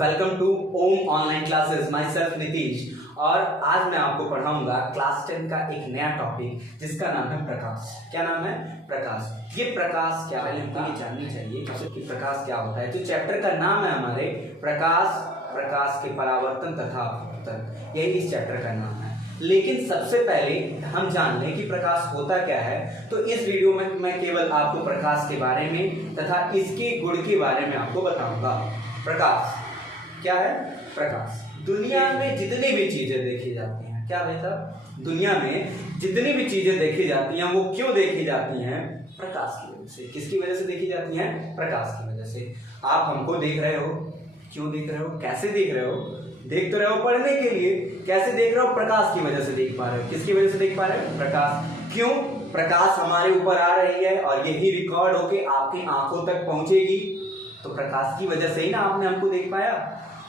Welcome to Om online classes. Myself Nitish. और आज मैं आपको पढ़ाऊंगा क्लास 10 का एक नया टॉपिक जिसका नाम है प्रकाश। क्या नाम है? प्रकाश। ये प्रकाश क्या है हमको ये जाननी चाहिए कि प्रकाश क्या होता है। जो चैप्टर का नाम है हमारे प्रकाश, प्रकाश के परावर्तन तथा अपवर्तन, यही इस चैप्टर का नाम है। लेकिन सबसे पहले हम जान लें कि प्रकाश होता क्या है। तो इस वीडियो में मैं केवल आपको प्रकाश के बारे में तथा इसके गुण के बारे में आपको बताऊंगा। प्रकाश क्या है? प्रकाश दुनिया में जितनी भी चीजें देखी जाती हैं, क्या भाई साहब, दुनिया में जितनी भी चीजें देखी जाती हैं वो क्यों देखी जाती हैं? प्रकाश की वजह से। किसकी वजह से देखी जाती हैं? प्रकाश की वजह से। आप हमको देख रहे हो, क्यों देख रहे हो? कैसे देख रहे हो? देख तो रहे हो पढ़ने के लिए। कैसे देख रहे हो? प्रकाश की वजह से देख पा रहे हो। किसकी वजह से देख पा रहे हो? प्रकाश। क्यों? प्रकाश हमारे ऊपर आ रही है और यही रिकॉर्ड होके आपकी आंखों तक पहुंचेगी, तो प्रकाश की वजह से ही ना आपने हमको देख पाया।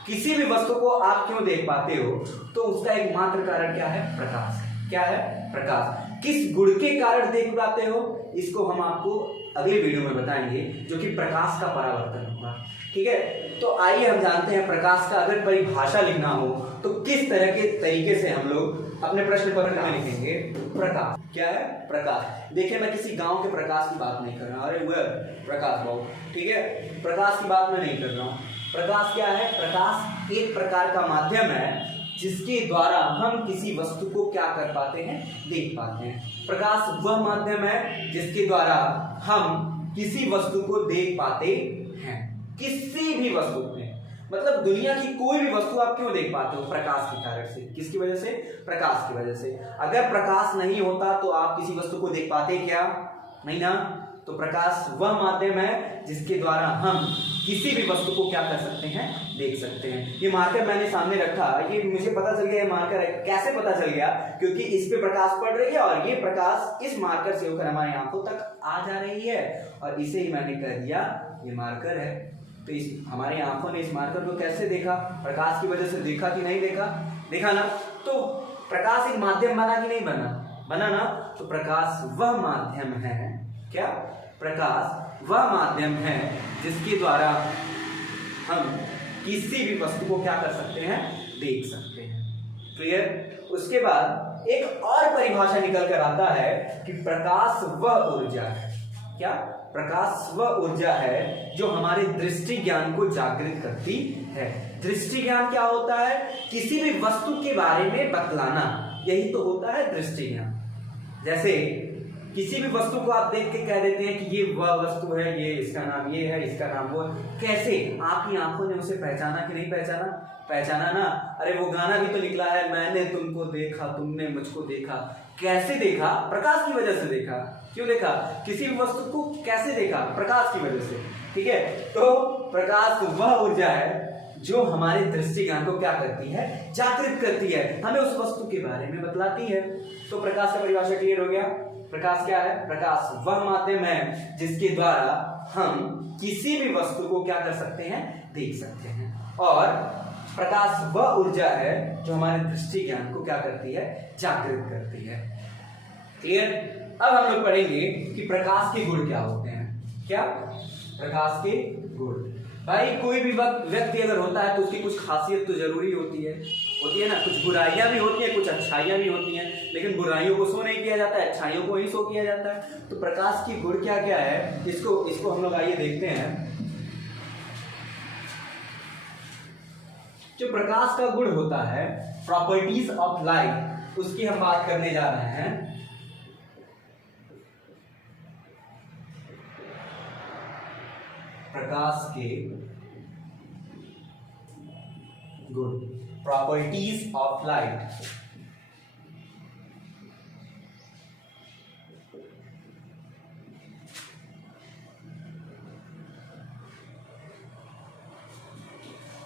किसी भी वस्तु को आप क्यों देख पाते हो? तो उसका एकमात्र कारण क्या है? प्रकाश। क्या है? प्रकाश। किस गुण के कारण देख पाते हो? इसको हम आपको अगले वीडियो में बताएंगे, जो कि प्रकाश का परावर्तन होगा। ठीक है, तो आइए हम जानते हैं प्रकाश का अगर परिभाषा लिखना हो तो किस तरह के तरीके से हम लोग अपने प्रश्न पत्र में लिखेंगे। प्रकाश क्या है? प्रकाश। देखिए, मैं किसी गांव के प्रकाश की बात नहीं कर रहा। अरे वह प्रकाश बाबू, ठीक है, प्रकाश की बात मैं नहीं कर रहा हूँ। प्रकाश क्या है? प्रकाश एक प्रकार का माध्यम है जिसके द्वारा हम किसी वस्तु को क्या कर पाते हैं? देख पाते हैं। प्रकाश वह माध्यम है जिसके द्वारा हम किसी वस्तु को देख पाते हैं। किसी भी वस्तु में, मतलब दुनिया की कोई भी वस्तु आप क्यों देख पाते हो? प्रकाश के कारण से। किसकी वजह से? प्रकाश की वजह से। अगर प्रकाश नहीं होता तो आप किसी वस्तु को देख पाते क्या? नहीं ना। तो प्रकाश वह माध्यम है जिसके द्वारा हम किसी भी वस्तु को क्या कर सकते हैं? देख सकते हैं। ये मार्कर मैंने सामने रखा, ये मुझे पता चल गया ये मार्कर है। कैसे पता चल गया? क्योंकि इस पे प्रकाश पड़ रही है और ये प्रकाश इस मार्कर से होकर हमारी आंखों तक आ जा रही है और इसे ही मैंने कह दिया ये मार्कर है। तो इस हमारी आंखों ने इस मार्कर को कैसे देखा? प्रकाश की वजह से देखा कि नहीं देखा? देखा ना। तो प्रकाश एक माध्यम बना कि नहीं बना? बना ना। तो प्रकाश वह माध्यम है, क्या? प्रकाश वह माध्यम है जिसके द्वारा हम किसी भी वस्तु को क्या कर सकते हैं? देख सकते हैं। क्लियर? उसके बाद एक और परिभाषा निकल कर आता है कि प्रकाश वह ऊर्जा है। क्या? प्रकाश वह ऊर्जा है जो हमारे दृष्टि ज्ञान को जागृत करती है। दृष्टि ज्ञान क्या होता है? किसी भी वस्तु के बारे में बतलाना, यही तो होता है दृष्टि ज्ञान। जैसे किसी भी वस्तु को आप देख के कह देते हैं कि ये वह वस्तु है, ये इसका नाम ये है, इसका नाम वो। कैसे? आपकी आंखों ने उसे पहचाना कि नहीं पहचाना? पहचाना ना। अरे वो गाना भी तो निकला है, मैंने तुमको देखा तुमने मुझको देखा। कैसे देखा? प्रकाश की वजह से देखा। क्यों देखा? किसी भी वस्तु को कैसे देखा? प्रकाश की वजह से। ठीक है, तो प्रकाश वह ऊर्जा है जो हमारे दृष्टि ज्ञान को क्या करती है? जागृत करती है, हमें उस वस्तु के बारे में बतलाती है। तो प्रकाश का परिभाषा क्लियर हो गया। प्रकाश क्या है? प्रकाश वह माध्यम है जिसके द्वारा हम किसी भी वस्तु को क्या कर सकते हैं? देख सकते हैं। और प्रकाश वह ऊर्जा है जो हमारे दृष्टि ज्ञान को क्या करती है? जागृत करती है। क्लियर? अब हम लोग पढ़ेंगे कि प्रकाश के गुण क्या होते हैं। क्या? प्रकाश के गुण। भाई कोई भी व्यक्ति अगर होता है तो उसकी कुछ खासियत तो जरूरी होती है ना। कुछ बुराइयां भी होती हैं, कुछ अच्छाइयां भी होती हैं, लेकिन बुराइयों को शो नहीं किया जाता है, अच्छाइयों को ही शो किया जाता है। तो प्रकाश की गुण क्या क्या है, इसको हम लोग आइए देखते हैं। जो प्रकाश का गुण होता है, प्रॉपर्टीज ऑफ लाइट, उसकी हम बात करने जा रहे हैं। प्रकाश के गुण, प्रॉपर्टीज ऑफ लाइट।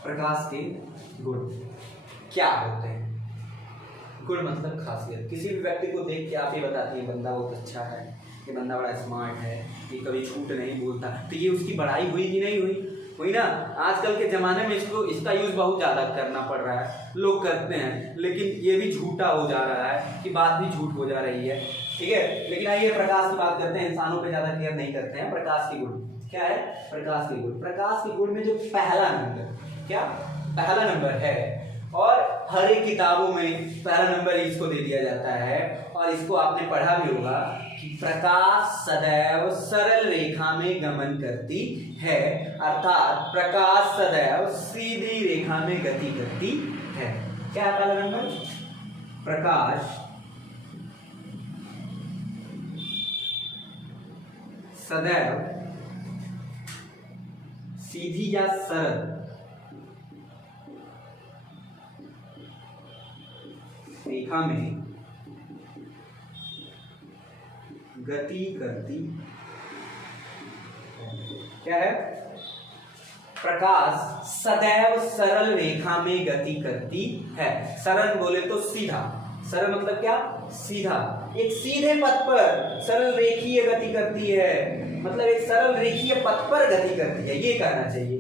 प्रकाश के गुण क्या होते हैं? गुण मतलब खासियत। किसी भी व्यक्ति को देख के आप ये बताते हैं बंदा बहुत अच्छा है, ये बंदा बड़ा स्मार्ट है, ये कभी झूठ नहीं बोलता, तो ये उसकी बड़ाई हुई कि नहीं हुई? हुई ना। आजकल के जमाने में इसका यूज बहुत ज्यादा करना पड़ रहा है, लोग करते हैं, लेकिन ये भी झूठा हो जा रहा है कि बात भी झूठ हो जा रही है। ठीक है, लेकिन आइए प्रकाश की बात करते हैं। इंसानों पे ज्यादा केयर नहीं करते हैं। प्रकाश के गुण क्या है? प्रकाश के गुण। प्रकाश के गुण में जो पहला नंबर क्या पहला नंबर है, और हर एक किताबों में पहला नंबर इसको दे दिया जाता है। और इसको आपने पढ़ा भी होगा कि प्रकाश सदैव सरल रेखा में गमन करती है, अर्थात प्रकाश सदैव सीधी रेखा में गति करती है। क्या है पहला नंबर? प्रकाश सदैव सीधी या सरल रेखा में गति करती क्या है? प्रकाश सदैव सरल रेखा में गति करती है। सरल बोले तो सीधा, सरल मतलब क्या? सीधा, एक सीधे पथ पर सरल रेखीय गति करती है, मतलब एक सरल रेखीय पथ पर गति करती है, ये कहना चाहिए।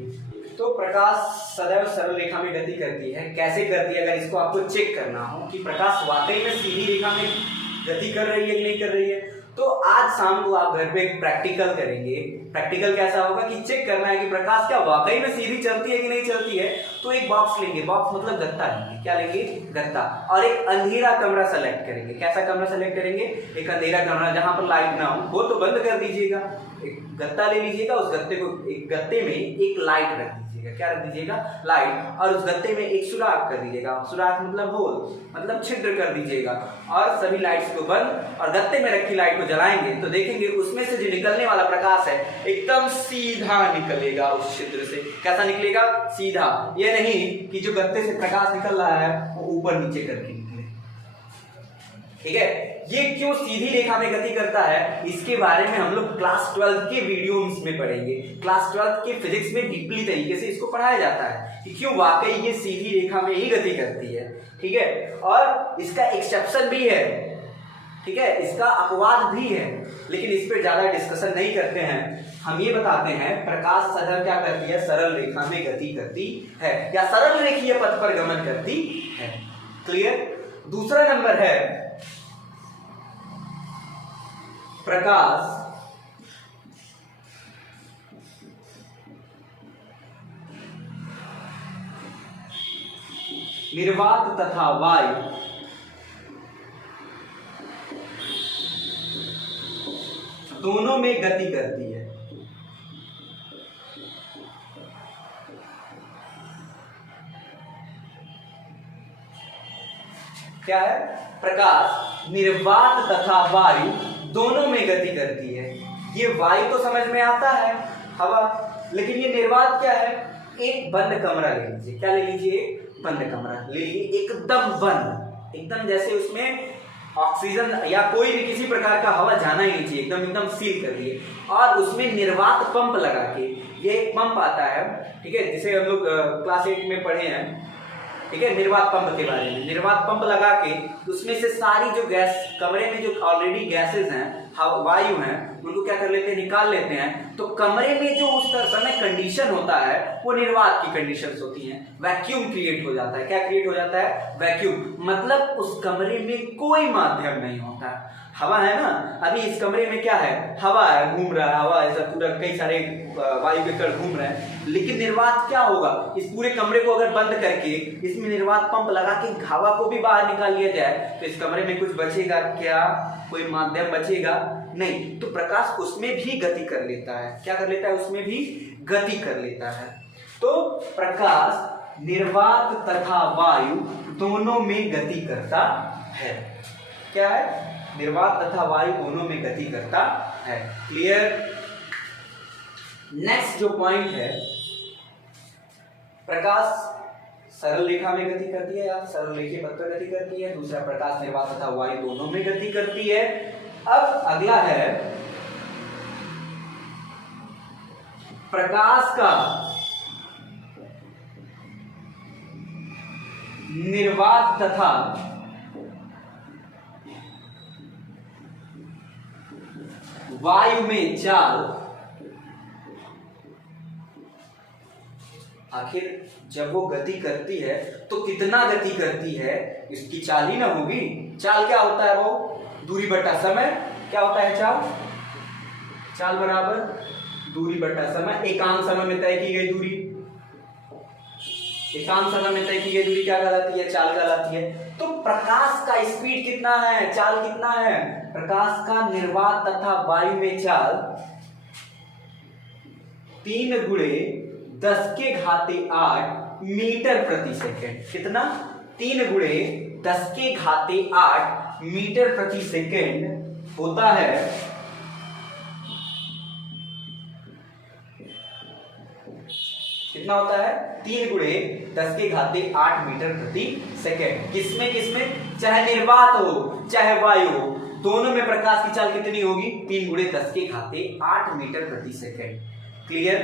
तो प्रकाश सदैव सरल रेखा में गति करती है। कैसे करती है? अगर इसको आपको चेक करना हो कि प्रकाश वाकई में सीधी रेखा में गति कर रही है कि नहीं कर रही है, तो आज शाम को आप घर पे एक प्रैक्टिकल करेंगे। प्रैक्टिकल कैसा होगा कि चेक करना है कि प्रकाश क्या वाकई में सीधी चलती है कि नहीं चलती है। तो एक बॉक्स लेंगे, बॉक्स मतलब गत्ता लेंगे। क्या लेंगे? गत्ता। और एक अंधेरा कमरा सेलेक्ट करेंगे। कैसा कमरा सेलेक्ट करेंगे? एक अंधेरा कमरा जहां पर लाइट ना हो तो बंद कर दीजिएगा। एक गत्ता ले लीजिएगा, उस गत्ते को, एक गत्ते में एक लाइट रख दीजिएगा। क्या रख दीजिएगा? लाइट। और उस गत्ते में एक सुराख कर दीजिएगा। सुराख मतलब होल, मतलब छिद्र कर दीजिएगा। और सभी लाइट्स को बंद, और गत्ते में रखी लाइट को जलाएंगे तो देखेंगे उसमें से जो निकलने वाला प्रकाश है एकदम सीधा निकलेगा उस छिद्र से। कैसा निकलेगा? सीधा। ये नहीं कि जो गत्ते से प्रकाश निकल रहा है वो ऊपर नीचे करके निकले। ठीक है? ये क्यों सीधी रेखा में गति करता है, इसके बारे में हम लोग क्लास 12 के वीडियोस में पढ़ेंगे। क्लास 12 के फिजिक्स में डीपली तरीके से इसको पढ़ाया जाता है कि क्यों वाकई ये सीधी रेखा में ही गति करती है। ठीक है? और इसका एक्सेप्शन भी है। ठीक है? इसका अपवाद भी है, लेकिन इस पर ज्यादा डिस्कशन नहीं करते हैं। हम ये बताते हैं प्रकाश सदैव क्या करती है? सरल रेखा में गति करती है, या सरल रेखीय पथ पर गमन करती है। क्लियर? दूसरा नंबर है प्रकाश निर्वात तथा वायु दोनों में गति करती है। क्या है? प्रकाश निर्वात तथा वायु दोनों में गति करती है। ये वायु तो समझ में आता है, हवा, लेकिन ये निर्वात क्या है? एक बंद कमरा ले लीजिए। क्या ले लीजिए? बंद कमरा ले लीजिए, एकदम बंद, एकदम जैसे उसमें ऑक्सीजन या कोई भी किसी प्रकार का हवा जाना ही नहीं चाहिए, एकदम एकदम सील कर दिए। और उसमें निर्वात पंप लगा के, ये एक पंप आता है, ठीक है, जिसे हम लोग क्लास 8 में पढ़े हैं। ठीक है? निर्वात पंप के बारे में। निर्वात पंप लगा के उसमें से सारी जो गैस, कमरे में जो ऑलरेडी गैसेस हैं, वायु हैं, उनको क्या कर लेते हैं? निकाल लेते हैं। तो कमरे में जो उस समय कंडीशन होता है वो निर्वात की कंडीशंस होती हैं। वैक्यूम क्रिएट हो जाता है। क्या क्रिएट हो जाता है? वैक्यूम। मतलब उस कमरे में कोई माध्यम नहीं होता। हवा है ना, अभी इस कमरे में क्या है? हवा है, घूम रहा है, हवा ऐसा पूरा कई सारे वायु के कण घूम रहे हैं। लेकिन निर्वात क्या होगा? इस पूरे कमरे को अगर बंद करके इसमें निर्वात पंप लगा के हवा को भी बाहर निकाल लिया जाए तो इस कमरे में कुछ बचेगा क्या? कोई माध्यम बचेगा नहीं। तो प्रकाश उसमें भी गति कर लेता है। क्या कर लेता है? उसमें भी गति कर लेता है। तो प्रकाश निर्वात तथा वायु दोनों में गति करता है। क्या है? निर्वात तथा वायु दोनों में गति करता है। क्लियर? नेक्स्ट जो पॉइंट है, प्रकाश सरल रेखा में गति करती है या सरल रेखीय पथ पर गति करती है। दूसरा, प्रकाश निर्वात तथा वायु दोनों में गति करती है। अब अगला है प्रकाश का निर्वात तथा वायु में चाल। आखिर जब वो गति करती है तो कितना गति करती है, इसकी चाल ही ना होगी। चाल क्या होता है? वो दूरी बटा समय। क्या होता है चाल? चाल बराबर दूरी बटा समय, एकांक समय में तय की गई दूरी। एकांश समय में तय की गई दूरी क्या कहलाती है? चाल कहलाती है। तो प्रकाश का स्पीड कितना है, चाल कितना है? प्रकाश का निर्वात तथा वायु में चाल 3 × 10⁸ मीटर प्रति सेकेंड। कितना? 3 × 10⁸ मीटर प्रति सेकेंड होता है। कितना होता है? 3 × 10⁸ मीटर प्रति सेकेंड। किसमें किसमें? चाहे निर्वात हो चाहे वायु हो, दोनों में प्रकाश की चाल कितनी होगी? 3 × 10⁸ मीटर प्रति सेकेंड। क्लियर?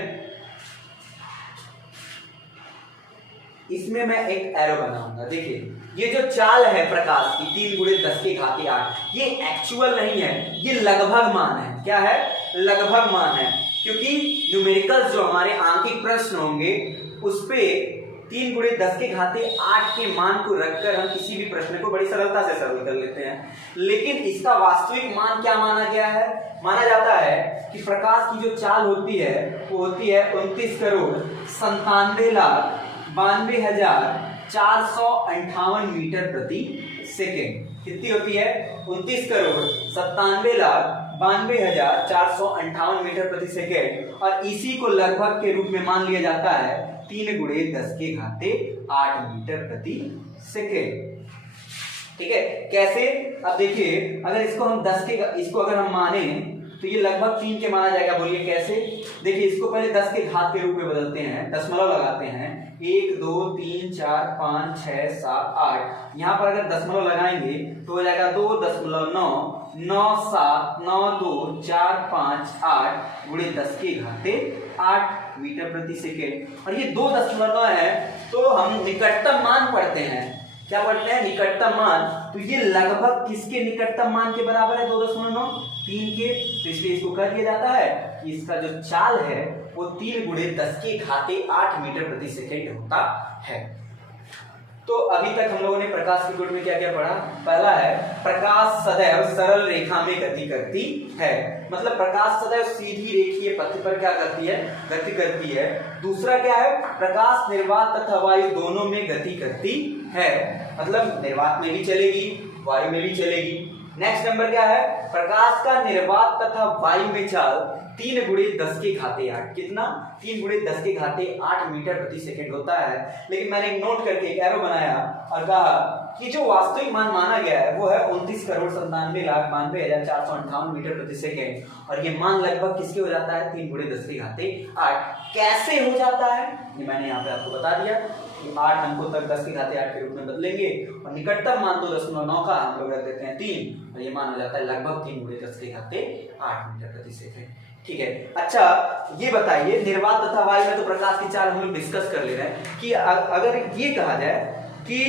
इसमें मैं एक एरो बनाऊंगा। देखिए, ये जो चाल है प्रकाश की 3 × 10⁸, ये एक्चुअल नहीं है, ये लगभग मान है। क्या है? लगभग मान है, क्योंकि न्यूमेरिकल्स जो हमारे आंकिक प्रश्न होंगे उस पे 3 × 10⁸ के मान को रखकर हम किसी भी प्रश्न को बड़ी सरलता से सरल कर लेते हैं। लेकिन इसका वास्तविक मान क्या माना गया है? माना जाता है कि प्रकाश की जो चाल होती है वो होती है 29,97,92,458 मीटर प्रति सेकेंड। कितनी होती है? 29,97,92,458 मीटर प्रति सेकेंड। और इसी को लगभग के रूप में मान लिया जाता है 3 × 10⁸ मीटर प्रति सेकेंड। ठीक है? कैसे? अब देखिए, अगर इसको हम इसको अगर हम माने तो ये लगभग 3 के माना जाएगा। बोलिए कैसे? देखिए, इसको पहले 10 के घात के रूप में बदलते हैं, दशमलव लगाते हैं। 1 2 3 4 5 6 7 8। यहाँ पर अगर दशमलव लगाएंगे तो हो जाएगा 2.9979245 × 10⁸ मीटर प्रति सेकेंड। और ये 2 दशमलव है तो हम निकटतम मान पढ़ते हैं। क्या पढ़ते हैं? निकटतम मान। तो ये लगभग किसके निकटतम मान के बराबर है? 2.9 3 के। तो इसलिए इसको कह दिया जाता है कि इसका जो चाल है वो 3 × 10⁸ मीटर प्रति सेकेंड होता है। तो अभी तक हम लोगों ने प्रकाश की गुण में क्या क्या पढ़ा? पहला है प्रकाश सदैव सरल रेखा में गति करती है, मतलब प्रकाश सदैव सीधी रेखीय पथ पर क्या करती है? गति करती है। दूसरा क्या है? प्रकाश निर्वात तथा वायु दोनों में गति करती है, मतलब निर्वात में भी चलेगी वायु में भी चलेगी। नेक्स्ट नंबर क्या है? प्रकाश का निर्वात तथा वायु में चाल 3 × 10⁸। कितना? 3 × 10⁸ मीटर प्रति सेकेंड होता है। लेकिन मैंने एक नोट करके एक एरो बनाया और कहा कि जो वास्तविक मान माना गया है वो है 29,97,92,458 मीटर प्रति सेकेंड। और ये मान लगभग किसके हो जाता है? 3 × 10⁸। कैसे हो जाता है ये मैंने यहाँ पे आपको बता दिया कि 8 अंकों तक 10⁸ के रूप में बदलेंगे और निकटतम मान 2.9 का हम लोग रख देते हैं 3, और ये मान हो जाता है लगभग 3 × 10⁸ मीटर प्रति सेकेंड। ठीक है? अच्छा, ये बताइए, निर्वात तथा वायु में तो प्रकाश की चाल हम लोग डिस्कस कर ले रहे हैं कि अगर ये कहा जाए कि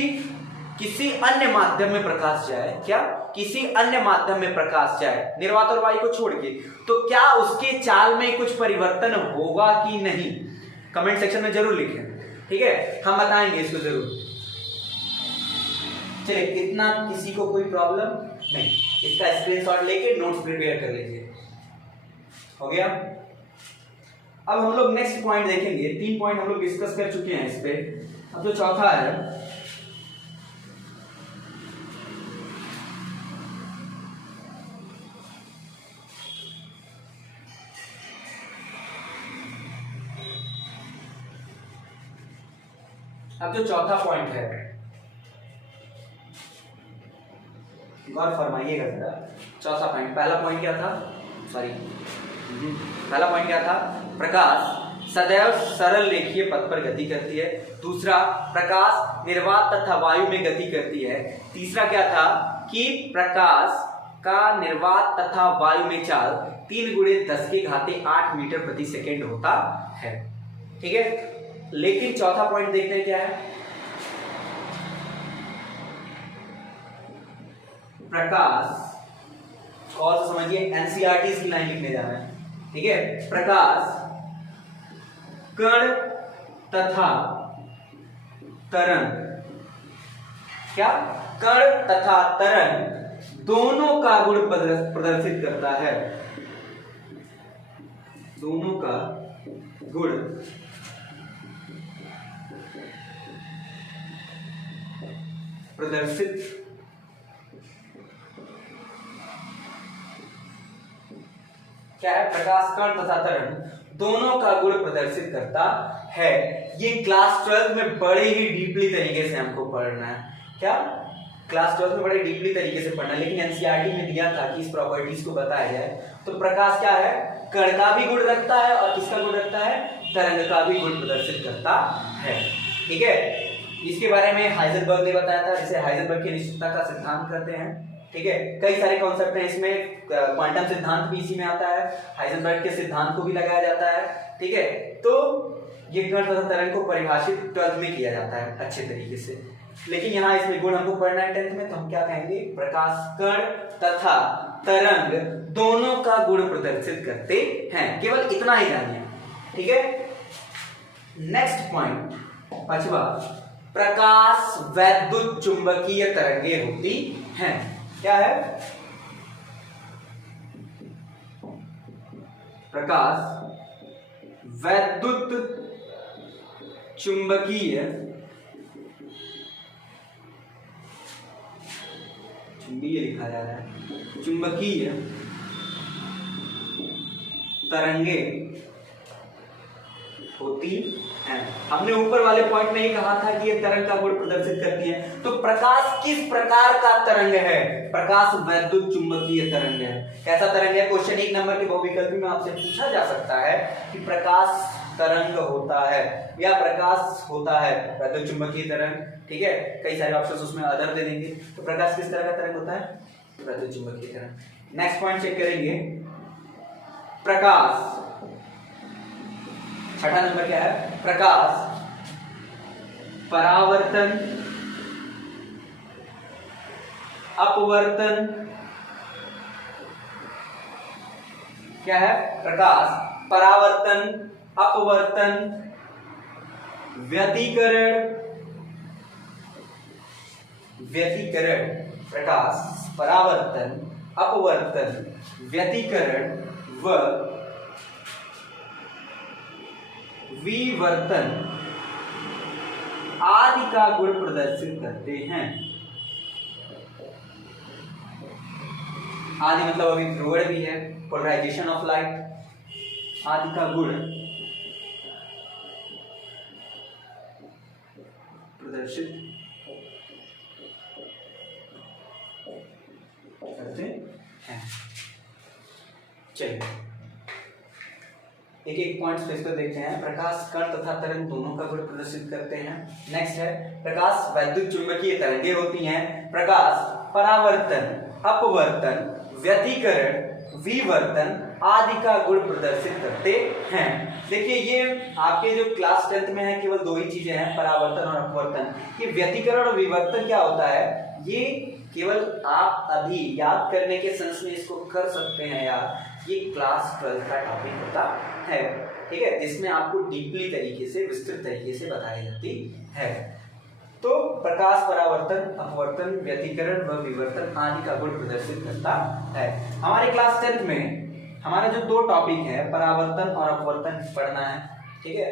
किसी अन्य माध्यम में प्रकाश जाए, क्या किसी अन्य माध्यम में प्रकाश जाए निर्वात और वायु को छोड़ के, तो क्या उसके चाल में कुछ परिवर्तन होगा कि नहीं? कमेंट सेक्शन में जरूर लिखें। ठीक है? हम बताएंगे इसको जरूर। चलिए, इतना किसी को कोई प्रॉब्लम नहीं? इसका स्क्रीनशॉट लेके नोट्स प्रिपेयर कर लीजिए। हो गया? अब हम लोग नेक्स्ट पॉइंट देखेंगे। 3 पॉइंट हम लोग डिस्कस कर चुके हैं इस पे। अब जो चौथा है, अब जो चौथा पॉइंट है, गौर फरमाइएगा जरा। चौथा पॉइंट, पहला पॉइंट क्या था? पहला पॉइंट क्या था? प्रकाश सदैव सरल रेखीय पथ पर गति करती है। दूसरा, प्रकाश निर्वात तथा वायु में गति करती है। तीसरा क्या था? कि प्रकाश का निर्वात तथा वायु में चाल 3 × 10⁸ मीटर प्रति सेकेंड होता है। ठीक है? लेकिन चौथा पॉइंट देखते हैं क्या है? प्रकाश, और तो समझिए एनसीईआरटी की लाइन लिखने जा रहे हैं। ठीक है? प्रकाश कण तथा तरंग, क्या? कण तथा तरंग दोनों का गुण प्रदर्शित करता है। दोनों का गुण प्रदर्शित क्या है, प्रकाश कण तथा तरंग दोनों का गुण प्रदर्शित करता है। ये क्लास 12 में बड़े ही डीपली तरीके से हमको पढ़ना है। क्या क्लास 12 में बड़े डीपली तरीके से पढ़ना है, लेकिन एनसीईआरटी में दिया था कि इस प्रॉपर्टीज को बताया जाए। तो प्रकाश क्या है, कण का भी गुण रखता है और किसका गुण रखता है, तरंग का भी गुण प्रदर्शित करता है। ठीक है, इसके बारे में हाइजेनबर्ग ने बताया था, जिसे हाइजेनबर्ग की अनिश्चितता का सिद्धांत कहते हैं। ठीक है, कई सारे कॉन्सेप्ट हैं इसमें, क्वांटम सिद्धांत भी इसी में आता है, हाइजेनबर्ग के सिद्धांत को भी लगाया जाता है। ठीक है, तो ये कण तथा तरंग को परिभाषित 12 में किया जाता है अच्छे तरीके से, लेकिन यहाँ इसमें गुण हमको पढ़ना है 10th में, तो हम क्या कहेंगे, प्रकाश कण तथा तरंग दोनों का गुण प्रदर्शित करते हैं। केवल इतना ही जानिए। ठीक है, नेक्स्ट पॉइंट 5वां, प्रकाश वैद्युत चुंबकीय तरंगे होती हैं। क्या है, प्रकाश वैद्युत चुंबकीय लिखा जा रहा है, चुंबकीय तरंगे होती हैं। हमने ऊपर वाले पॉइंट में ही कहा था कि ये तरंग का गुण प्रदर्शित करती है। तो प्रकाश किस प्रकार का तरंग है, प्रकाश वैद्युत चुंबकीय तरंग है। कैसा तरंग है, क्वेश्चन 1 नंबर के बहुविकल्पी में आपसे पूछा जा सकता है कि प्रकाश तरंग होता है या प्रकाश होता है वैद्युत चुंबकीय तरंग। ठीक है, कई सारे ऑप्शंस उसमें अदर दे देंगे। तो प्रकाश किस तरह का तरंग होता है, वैद्युत चुंबकीय तरंग। नेक्स्ट पॉइंट चेक करेंगे, प्रकाश 6वां नंबर क्या है, प्रकाश परावर्तन अपवर्तन, क्या है, प्रकाश परावर्तन अपवर्तन व्यतिकरण प्रकाश परावर्तन अपवर्तन व्यतिकरण व विवर्तन आदि का गुण प्रदर्शित करते हैं। आदि मतलब अभी ध्रुवण भी है, पोलराइजेशन ऑफ लाइट आदि का गुण प्रदर्शित करते हैं। चलिए एक एक पॉइंट्स पे इसको देखते हैं। प्रकाश कण तथा तरंग दोनों का गुण प्रदर्शित करते हैं। नेक्स्ट है, प्रकाश वैद्युत चुंबकीय तरंगे होती हैं। प्रकाश परावर्तन अपवर्तन व्यतिकरण विवर्तन आदि का गुण प्रदर्शित करते हैं। देखिए ये आपके जो क्लास 10th में है केवल 2 ही चीजें हैं, परावर्तन और अपवर्तन। ये व्यतिकरण और विवर्तन क्या होता है, ये केवल आप अभी याद करने के सेंस में इसको कर सकते हैं यार। ये क्लास 12 का टॉपिक होता है, ठीक है, जिसमें आपको डीपली तरीके से विस्तृत तरीके से बताई जाती है। तो प्रकाश परावर्तन अपवर्तन व्यतिकरण व विवर्तन आदि का गुण प्रदर्शित करता है। हमारे क्लास 10th में हमारे जो 2 टॉपिक है, परावर्तन और अपवर्तन पढ़ना है। ठीक है,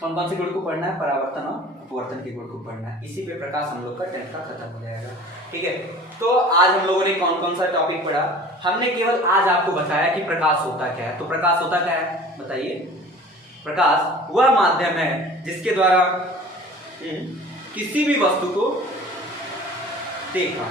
कौन कौन से गुण को पढ़ना है, परावर्तन और अपवर्तन के गुण को पढ़ना है। इसी पे प्रकाश हम लोग का 10th का खत्म हो जाएगा। ठीक है, तो आज हम लोगों ने कौन कौन सा टॉपिक पढ़ा, हमने केवल आज आपको बताया कि प्रकाश होता क्या है। तो प्रकाश होता क्या है बताइए। प्रकाश वह माध्यम है जिसके द्वारा किसी भी वस्तु को देखा।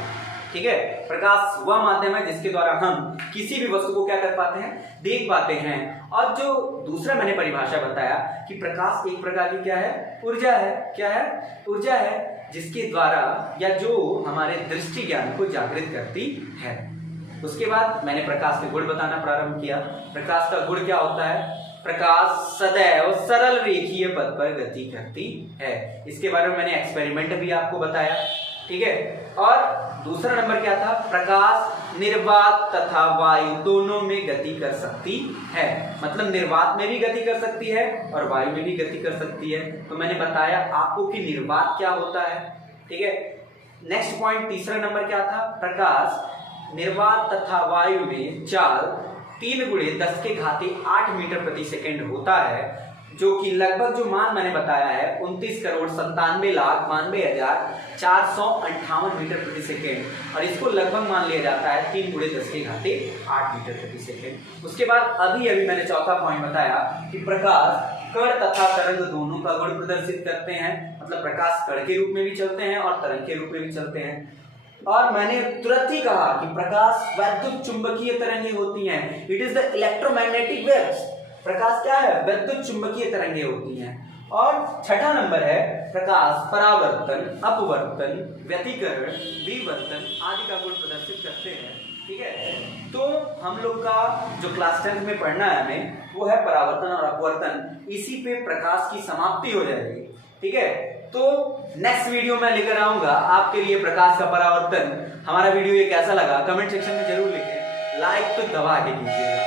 ठीक है, प्रकाश वह माध्यम है जिसके द्वारा हम किसी भी वस्तु को क्या कर पाते हैं, देख पाते हैं। और जो दूसरा मैंने परिभाषा बताया कि प्रकाश एक प्रकार की क्या है, ऊर्जा है। क्या है, ऊर्जा है, जिसके द्वारा या जो हमारे दृष्टि ज्ञान को जागृत करती है। उसके बाद मैंने प्रकाश के गुण बताना प्रारंभ किया। प्रकाश का गुण क्या होता है, प्रकाश सदैव सरल रेखीय पथ पर गति करती है। इसके बारे में मैंने एक्सपेरिमेंट भी आपको बताया। ठीक है, और दूसरा नंबर क्या था, प्रकाश निर्वात तथा वायु दोनों में गति कर सकती है। मतलब निर्वात में भी गति कर सकती है और वायु में भी गति कर सकती है। तो मैंने बताया आपको कि निर्वात क्या होता है। ठीक है, नेक्स्ट पॉइंट तीसरा नंबर क्या था, प्रकाश निर्वात तथा वायु में चाल 3 × 10⁸ मीटर प्रति सेकंड होता है। जो कि लगभग जो मान मैंने बताया है 29,97,92,458 मीटर प्रति सेकेंड, और इसको लगभग मान लिया जाता है 3 × 10⁸ मीटर प्रति सेकेंड। उसके बाद अभी मैंने चौथा पॉइंट बताया कि प्रकाश कण तथा तरंग दोनों का गुण प्रदर्शित करते हैं, मतलब प्रकाश कण के रूप में भी चलते हैं और तरंग के रूप में भी चलते हैं। और मैंने तुरंत ही कहा कि प्रकाश वैद्युत चुंबकीय तरंगें होती हैं, it is the electromagnetic waves. प्रकाश क्या है? वैद्युत चुंबकीय तरंगें होती हैं। और छठा नंबर है प्रकाश परावर्तन, अपवर्तन, व्यतिकरण, विवर्तन आदि का गुण प्रदर्शित करते हैं। ठीक है, तो हम लोग का जो क्लास 10 में पढ़ना है हमें वो है परावर्तन और अपवर्तन। इसी पे प्रकाश की समाप्ति हो जाएगी। ठीक है, तो नेक्स्ट वीडियो में लेकर आऊंगा आपके लिए प्रकाश का परावर्तन। हमारा वीडियो ये कैसा लगा कमेंट सेक्शन में जरूर लिखें, लाइक तो दबा के कीजिएगा।